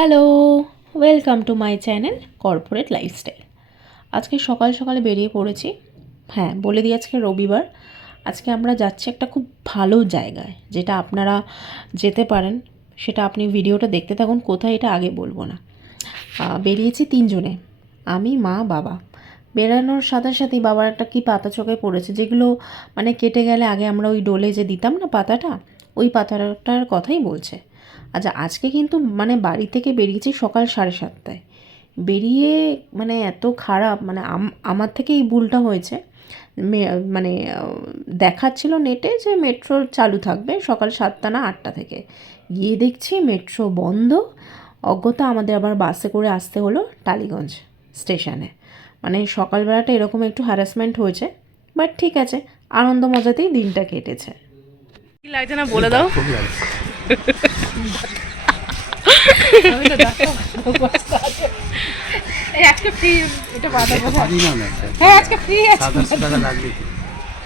Hello, welcome to my channel corporate lifestyle. আজকে সকাল সকালে বেরিয়ে পড়েছি। হ্যাঁ, বলে দিই আজকে রবিবার। আজকে আমরা যাচ্ছি একটা খুব ভালো জায়গায়, যেটা আপনারা যেতে পারেন। সেটা আপনি ভিডিওটা দেখতে থাকুন, কোথায় এটা আগে বলবো না। বেরিয়েছি তিনজনে, আমি, মা, বাবা। বেরানোর সাথে সাথেই বাবার একটা কী পাতা চোখে পড়েছে, যেগুলো মানে কেটে গেলে আগে আমরা ওই ডোলে যে দিতাম না পাতাটা, ওই পাতাটার কথাই বলছে। আচ্ছা, আজকে কিন্তু মানে বাড়ি থেকে বেরিয়েছি সকাল 7:30টায়। বেরিয়ে মানে এত খারাপ, মানে আমার থেকে এই ভুলটা হয়েছে। মানে দেখাচ্ছিল নেটে যে মেট্রো চালু থাকবে সকাল 7টা না 8টা থেকে। গিয়ে দেখছি মেট্রো বন্ধ। অজ্ঞতা আমাদের আবার বাসে করে আসতে হলো টালিগঞ্জ স্টেশনে। মানে সকালবেলাটা এরকম একটু হ্যারাসমেন্ট হয়েছে, বাট ঠিক আছে, আনন্দ মজাতেই দিনটা কেটেছে। কি লাগছে না বলে দাও।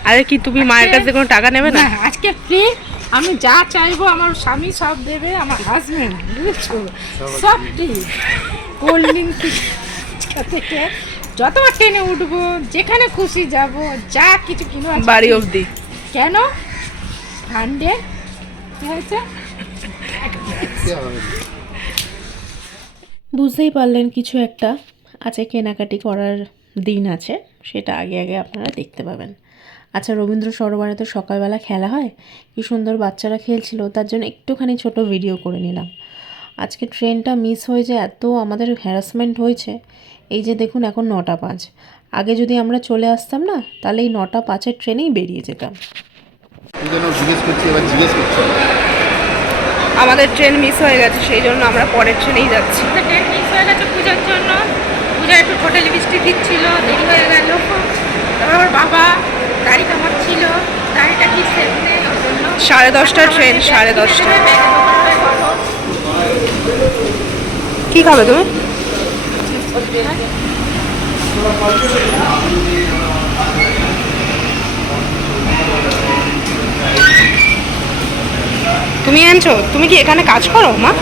আরে কি তুমি মায়ের কাছে কোনো টাকা নেবে না? আজকে ফ্রি। আমি যা চাইবো আমার স্বামী সব দেবে, আমার হাজবেন্ড, বুঝছো, সব ফ্রি। কোল্ড ড্রিঙ্ক থেকে যতবার ট্রেনে উঠবো, যেখানে খুশি যাব, যা কিছু কিনো বাড়ি অবধি। কেন ফান্ডে কি হয়েছে? বুঝতেই পারলেন কিছু একটা আছে, কেনাকাটি করার দিন আছে, সেটা আগে আগে আপনারা দেখতে পাবেন। আচ্ছা, রবীন্দ্র সরোবরে তো সকালবেলা খেলা হয়, কি সুন্দর বাচ্চারা খেলছিল, তার জন্য একটুখানি ছোট ভিডিও করে নিলাম। আজকে ট্রেনটা মিস হয়ে যায়, এত আমাদের হ্যারাসমেন্ট হয়েছে। এই যে দেখুন, এখন 9টা 5। আগে যদি আমরা চলে আসতাম না, তাহলে এই 9টা 5-এর ট্রেনেই বেরিয়ে যেতাম। আমাদের ট্রেন মিস হয়ে গেছে, সেই জন্য আমরা পরের ট্রেনেই যাচ্ছি। ট্রেন মিস হয়ে গেছে পূজার জন্য। পূজা একটু হোটেলে বৃষ্টি দিচ্ছিল, দেরি হয়ে গেল। তারপর বাবা গাড়ি কামাচ্ছিল, গাড়িটা কি সেখানে 10:30টার ট্রেন, 10:30টা। কি খাবে তুমি? তুমি আনছো? তুমি কি এখানে কাজ করো মা?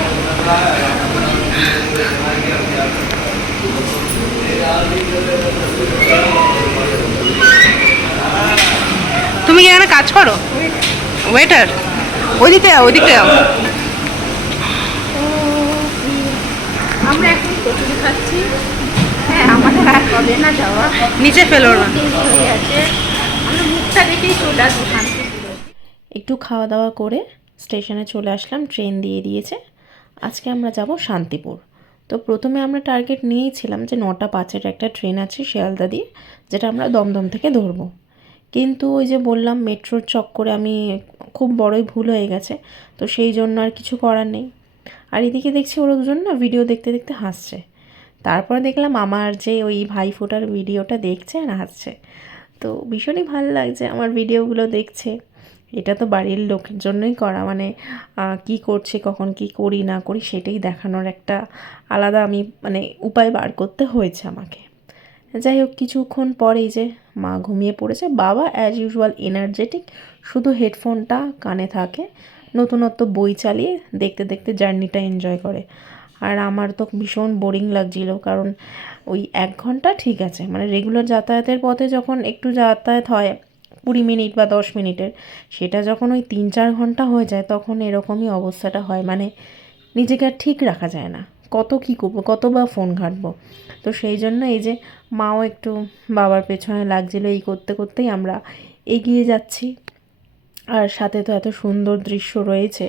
তুমি কি এখানে কাজ করো? ওয়েটার? ওইদিকে যাও, ওইদিকে যাও। আমরা এখন কচুরি খাচ্ছি। হ্যাঁ, আমাদের আর হবে না যাওয়া, নিচে ফেলো না। দেরি হয়ে গেছে। আমরা মুখটা দেখেই চলে আসবো শান্তিপুরে। একটু খাওয়া দাওয়া করে স্টেশনে চলে আসলাম, ট্রেন দিয়ে দিয়েছে। আজকে আমরা যাব শান্তিপুর। তো প্রথমে আমরা টার্গেট নিয়েছিলাম যে 9টা 5-এর একটা ট্রেন আছে শিয়ালদা দিয়ে, যেটা আমরা দমদম থেকে ধরবো। কিন্তু ওই যে বললাম, মেট্রোর চক্করে আমি খুব বড়ই ভুল হয়ে গেছে, তো সেই জন্য আর কিছু করার নেই। আর এদিকে দেখছি ওরা দুজন না ভিডিও দেখতে দেখতে হাসছে। তারপরে দেখলাম আমার যে ওই ভাইফোঁটার ভিডিওটা দেখছে আর হাসছে। তো ভীষণই ভালো লাগছে আমার ভিডিওগুলো দেখছে। এটা তো বাড়ির লোকের জন্যই করা, মানে কি করছে, কখন কি করি না করি সেটাই দেখানোর একটা আলাদা আমি মানে উপায় বার করতে হয়েছে আমাকে। যাই হোক, কিছুক্ষণ পরেই যে মা ঘুমিয়ে পড়েছে, বাবা অ্যাজ ইউজুয়াল এনার্জেটিক, শুধু হেডফোনটা কানে থাকে, নতুনত্ব বই চালিয়ে দেখতে দেখতে জার্নিটা এনজয় করে। আর আমার তো ভীষণ বোরিং লাগছিল, কারণ ওই 1 ঘন্টা ঠিক আছে, মানে রেগুলার যাতায়াতের পথে যখন একটু যাতায়াত হয় 20 মিনিট বা 10 মিনিটের, সেটা যখন ওই 3-4 ঘন্টা হয়ে যায়, তখন এরকমই অবস্থাটা হয়। মানে নিজেকে আর ঠিক রাখা যায় না, কত কী করবো, কত বা ফোন ঘাঁটবো। তো সেই জন্য এই যে মাও একটু বাবার পেছনে লাগছিল, এই করতে করতেই আমরা এগিয়ে যাচ্ছি। আর সাথে তো এত সুন্দর দৃশ্য রয়েছে।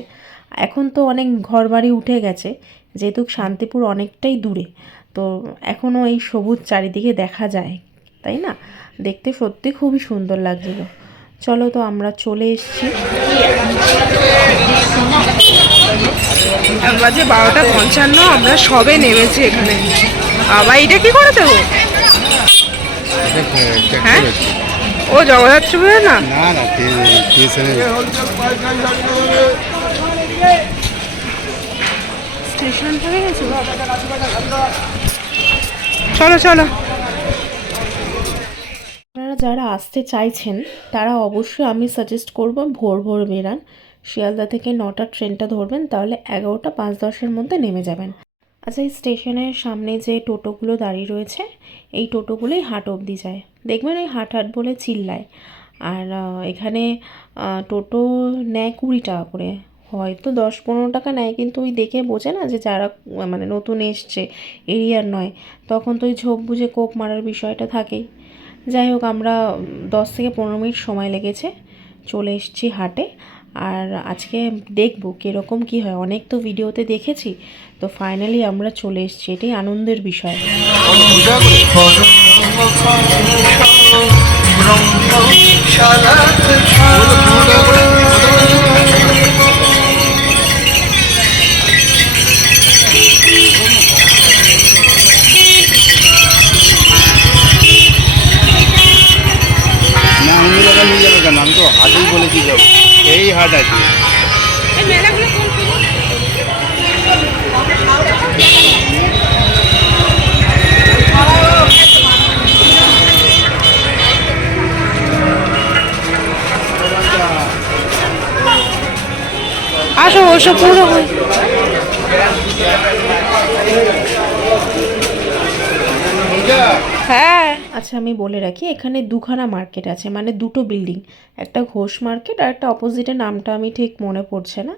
এখন তো অনেক ঘরবাড়ি উঠে গেছে, যেহেতু শান্তিপুর অনেকটাই দূরে, তো এখনও এই সবুজ চারিদিকে দেখা যায়, তাই না? দেখতে সত্যি খুবই সুন্দর লাগছিল। চলো, তো আমরা চলে এসেছি। বাজে 12:55, আমরা সবে নেমেছি এখানে। আবার এটা কি করে দেবো? হ্যাঁ, ও জগদ্ধাত্রী বলে না। স্টেশন থেকে গেছে। চলো চলো। আপনারা যারা আসতে চাইছেন তারা অবশ্যই আমি সাজেস্ট করব ভোর ভোর বেরান। শিয়ালদা থেকে 9টার ট্রেনটা ধরবেন, তাহলে 11টা 5-10-এর মধ্যে নেমে যাবেন। আচ্ছা, এই স্টেশনের সামনে যে টোটোগুলো দাঁড়িয়ে রয়েছে, এই টোটোগুলোই হাট অবধি যায়। দেখবেন এই হাট হাট বলে চিল্লায়। আর এখানে টোটো নেয় 20 টাকা করে, হয়তো 10-15 টাকা নেয়, কিন্তু ওই দেখে বোঝে না যে যারা মানে নতুন এসছে, এরিয়ার নয়, তখন তো ওই ঝোপ বুঝে কোপ মারার বিষয়টা থাকেই। যাই হোক, আমরা 10 থেকে 15 মিনিট সময় লেগেছে, চলে এসেছি হাটে। আর আজকে দেখব কীরকম কী হয়। অনেক তো ভিডিওতে দেখেছি, তো ফাইনালি আমরা চলে এসেছি, এটাই আনন্দের বিষয়। না আমি লোকাল নিয়ে যাবে কেন, আমি তো হাটেই বলেছি যাবো, এই হাট আছে। এই মেলাগুলো কোন কোন? আসো ওসব পুরো হ্যাঁ। আচ্ছা, আমি বলে রাখি, এখানে দুখানা মার্কেট আছে, মানে দুটো বিল্ডিং, একটা ঘোষ মার্কেট আর একটা অপোজিটে, নামটা আমি ঠিক মনে পড়ছে না।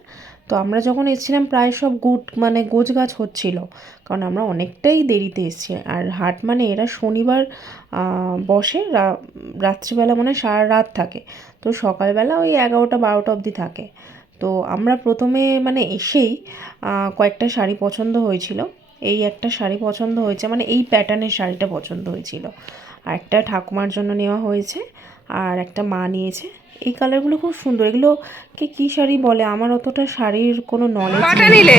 তো আমরা যখন এসেছিলাম প্রায় সব মানে গোছ গাছ হচ্ছিল, কারণ আমরা অনেকটাই দেরিতে এসেছি। আর হাট মানে এরা শনিবার বসে, রাত্রিবেলা মানে সারা রাত থাকে, তো সকালবেলা ওই 11টা-12টা অবধি থাকে। তো আমরা প্রথমে মানে এসেই কয়েকটা শাড়ি পছন্দ হয়েছিল। এই একটা শাড়ি পছন্দ হয়েছে, মানে এই প্যাটার্নের শাড়িটা পছন্দ হয়েছিল, আর একটা ঠাকুমার জন্য নেওয়া হয়েছে, আর একটা মা নিয়েছে। এই কালারগুলো খুব সুন্দর। এগুলোকে কী শাড়ি বলে, আমার অতটা শাড়ির কোনো নলেজ কটা নেই। নিলে?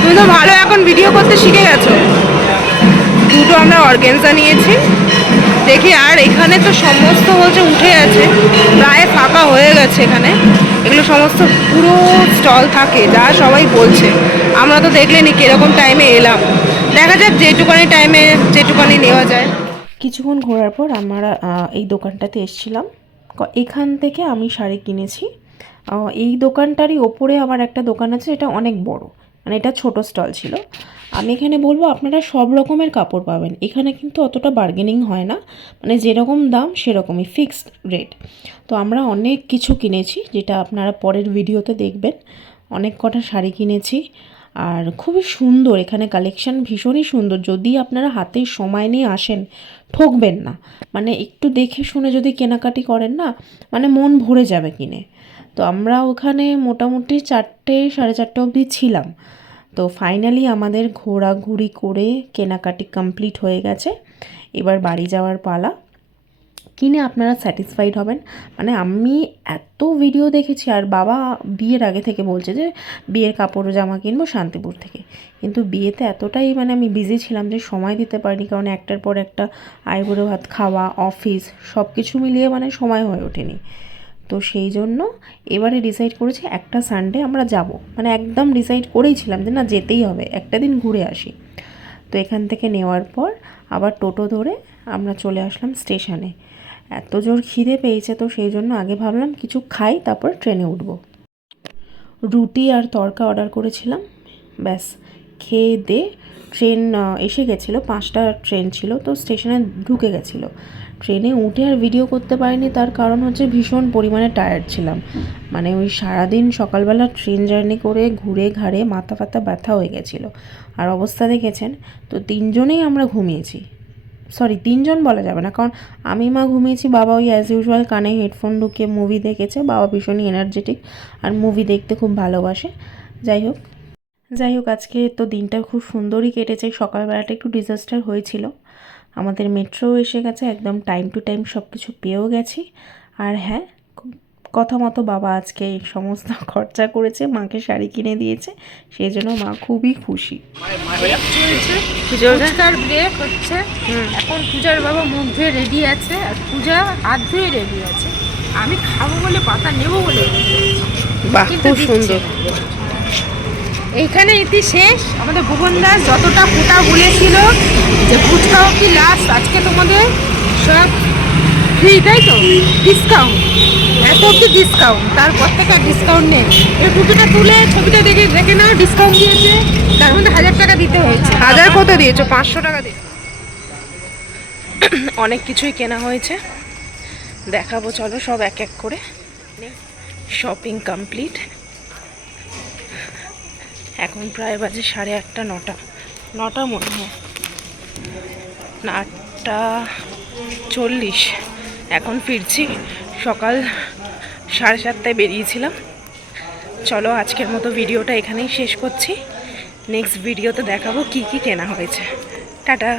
তুমি তো ভালো এখন ভিডিও করতে শিখে গেছো। দুটো আমরা অর্গানজা নিয়েছি, দেখি। আর এখানে তো সমস্ত হচ্ছে উঠে আছে, প্রায় ফাঁকা হয়ে গেছে এখানে। এগুলো সমস্ত পুরো স্টল থাকে, যা সবাই বলছে। আমরা তো দেখলেনি কিরকম টাইমে এলাম, দেখা যাক যেটুকানি টাইমে যেটুকানি নেওয়া যায়। কিছুক্ষণ ঘোরার পর আমরা এই দোকানটাতে এসেছিলাম। এখান থেকে আমি শাড়ি কিনেছি। এই দোকানটারই ওপরে আমার একটা দোকান আছে, এটা অনেক বড়, মানে এটা ছোট স্টল ছিল। আমি এখানে বলবো আপনারা সব রকমের কাপড় পাবেন, এখানে কিন্তু অতটা বার্গেনিং হয় না, মানে যেরকম দাম সেরকমই ফিক্সড রেট। তো আমরা অনেক কিছু কিনেছি, যেটা আপনারা পরের ভিডিওতে দেখবেন। অনেক কটা শাড়ি কিনেছি, আর খুবই সুন্দর এখানে কালেকশন, ভীষণই সুন্দর। যদি আপনারা হাতে সময় নিয়ে আসেন, ঠকবেন না। মানে একটু দেখে শুনে যদি কেনাকাটি করেন না, মানে মন ভরে যাবে কিনে। তো আমরা ওখানে মোটামুটি 4-4:30 অবধি ছিলাম। তো ফাইনালি আমাদের ঘোরাঘুরি করে কেনাকাটি কমপ্লিট হয়ে গেছে। এবার বাড়ি যাওয়ার পালা। কিনে আপনারা স্যাটিসফাইড হবেন। মানে আমি এত ভিডিও দেখেছি, আর বাবা বিয়ের আগে থেকে বলছে যে বিয়ের কাপড় জামা কিনবো শান্তিপুর থেকে, কিন্তু বিয়েতে এতটাই মানে আমি বিজি ছিলাম যে সময় দিতে পারিনি, কারণ একটার পর একটা আইবুড়ো ভাত খাওয়া, অফিস, সব কিছু মিলিয়ে মানে সময় হয়ে ওঠেনি। তো সেই জন্য এবারে ডিসাইড করেছি একটা সানডে আমরা যাব, মানে একদম ডিসাইড করেইছিলাম যে না, যেতেই হবে, একটা দিন ঘুরে আসি। তো এখান থেকে নেওয়ার পর আবার টোটো ধরে আমরা চলে আসলাম স্টেশনে। এত জোর খিদে পেয়েছে, তো সেই জন্য আগে ভাবলাম কিছু খাই, তারপর ট্রেনে উঠব। রুটি আর তড়কা অর্ডার করেছিলাম, ব্যাস খেয়ে দে ট্রেন এসে গেছিলো। 5টা ট্রেন ছিল, তো স্টেশনে ঢুকে গেছিলো। ট্রেনে উঠে আর ভিডিও করতে পারিনি, তার কারণ হচ্ছে ভীষণ পরিমাণে টায়ার্ড ছিলাম। মানে ওই সারাদিন সকালবেলা ট্রেন জার্নি করে ঘুরে ঘাড়ে মাথা ফাতা ব্যথা হয়ে গেছিলো। আর অবস্থা দেখেছেন তো, 3জনেই আমরা ঘুমিয়েছি। সরি, 3জন বলা যাবে না, কারণ আমি মা ঘুমিয়েছি, বাবা ওই অ্যাজ ইউজুয়াল কানে হেডফোন ঢুকিয়ে মুভি দেখেছে। বাবা ভীষণই এনার্জেটিক, আর মুভি দেখতে খুব ভালোবাসে। যাই হোক আজকে তো দিনটা খুব সুন্দরই কেটেছে। সকালবেলাটা একটু ডিজাস্টার হয়েছিল, আমাদের মেট্রো এসে গেছে, একদম টাইম টু টাইম সব কিছু পেয়েও গেছি। আর হ্যাঁ, কথা মতো বাবা আজকে এই সমস্ত খরচা করেছে, মাকে শাড়ি কিনে দিয়েছে, সেই জন্য মা খুবই খুশি। ফুচকার ব্রেক হচ্ছে এখন। পূজার বাবা মুখ ধুয়ে রেডি আছে, আর পূজা হাত ধুয়ে রেডি আছে। আমি খাবো বলে, পাতা নেবো বলে বাহ, কিন্তু খুব দিচ্ছে সুন্দর। না। এইখানে ইতি শেষ। আমাদের ভুবনদার যতটা ফুটা বলেছিল যে ফুচকা অব্দি লাস্ট, আজকে তোমাদের ফ্রি, তাই তো? ডিসকাউন্ট, এত অব্দি ডিসকাউন্ট, তারপর থেকে আর ডিসকাউন্ট নেই। এই টুপিটা তুলে ছবিটা দেখে দেখে নাও, ডিসকাউন্ট দিয়েছে, তার মধ্যে 1000 টাকা দিতে হয়েছে। 1000 কত দিয়েছো? 500 টাকা দিয়ে অনেক কিছুই কেনা হয়েছে, দেখাবো চলো সব এক এক করে। Shopping complete. এখন প্রায় বাজে 8:30, 9টা মনে হয়, না 8:40। এখন ফিরছি, সকাল 7:30টায় বেরিয়েছিলাম। চলো আজকের মতো ভিডিওটা এখানেই শেষ করছি, নেক্সট ভিডিওতে দেখাবো কি কি কেনা হয়েছে। টাটা।